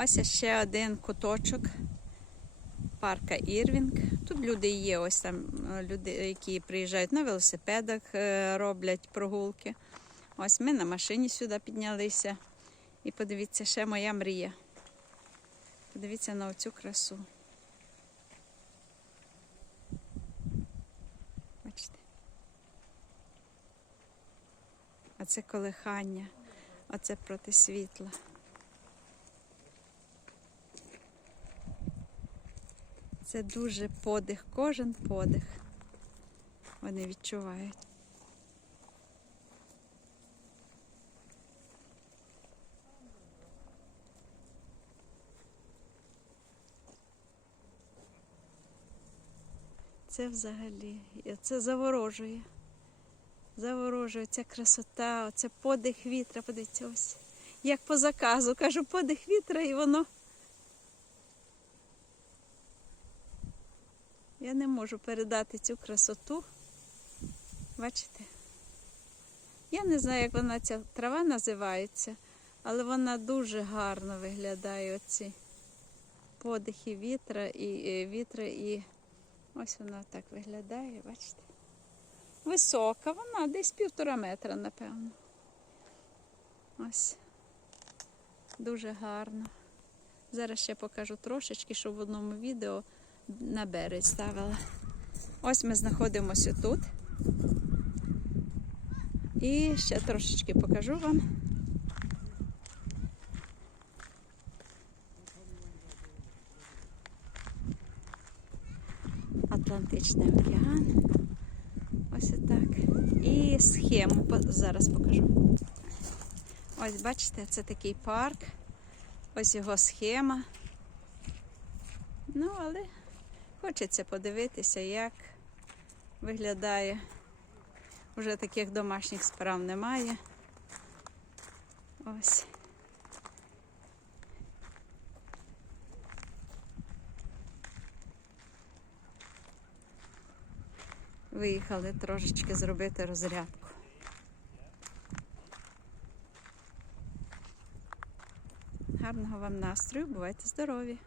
Ось ще один куточок парка Ірвінг. Тут люди є, ось там е, люди, які приїжджають на велосипедах, е, роблять прогулки. Ось ми на машині сюди піднялися. І подивіться, ще моя мрія. Подивіться на оцю красу. Бачите? Оце колихання, оце проти світла. Це дуже подих, кожен подих. Вони відчувають. Це взагалі, це заворожує. Заворожує ця красота, це подих вітра, подивіться ось. Як по заказу, кажу, подих вітра і воно. Я не можу передати цю красоту. Бачите? Я не знаю, як вона ця трава називається, але вона дуже гарно виглядає оці подихи вітра і, і вітра і ось вона так виглядає, бачите? Висока вона, десь півтора метра, напевно. Ось. Дуже гарно. Зараз ще покажу трошечки, щоб в одному відео на берег ставила. Ось ми знаходимося тут. І ще трошечки покажу вам. Атлантичний океан. Ось так. І схему зараз покажу. Ось бачите, це такий парк. Ось його схема. Ну, але хочеться подивитися, як виглядає. Уже таких домашніх справ немає. Ось. Виїхали трошечки зробити розрядку. Гарного вам настрою, бувайте здорові!